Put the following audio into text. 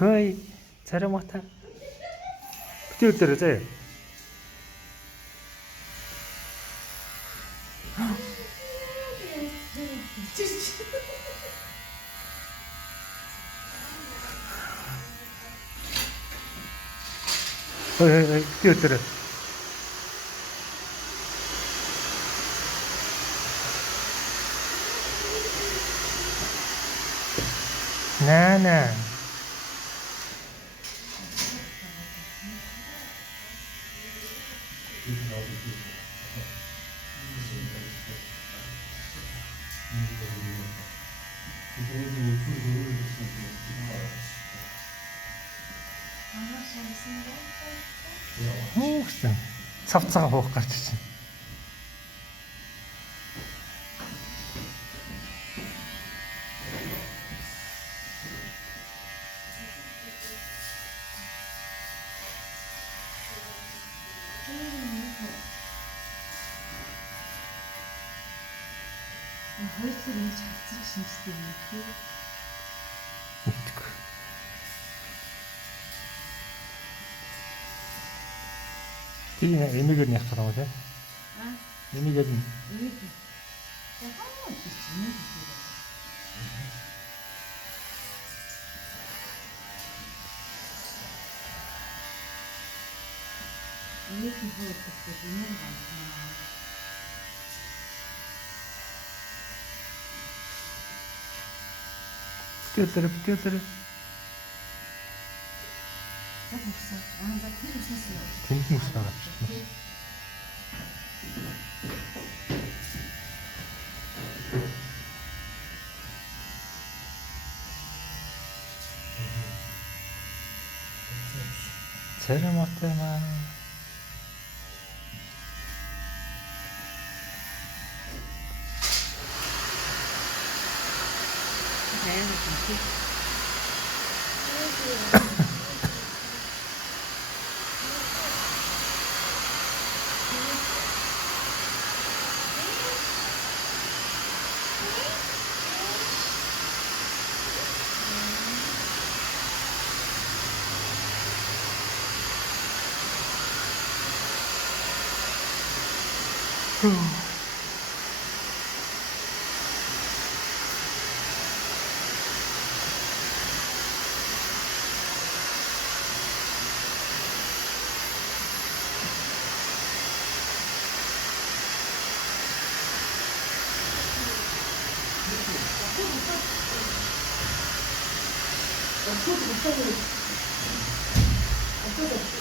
Ой, царай муутай. Битүүр дээр заяа. Ой, битүүр дээр. Наа. Хүүхсэн. Цавцаага хуух гарч ирсэн. Хоёулаа ингэж хавцрах шинжтэй юм тий. Тийм эмигээр нэх гэдэг юм тий. Эмигээр нь. Яхаа тийм. Нэг их хөөрхөд юм байна. Битүүр дээр. Яг үсээ. За тэр үсээс нь. Тэнд нь үсээ гарч ирсэн. Царай муутай маа.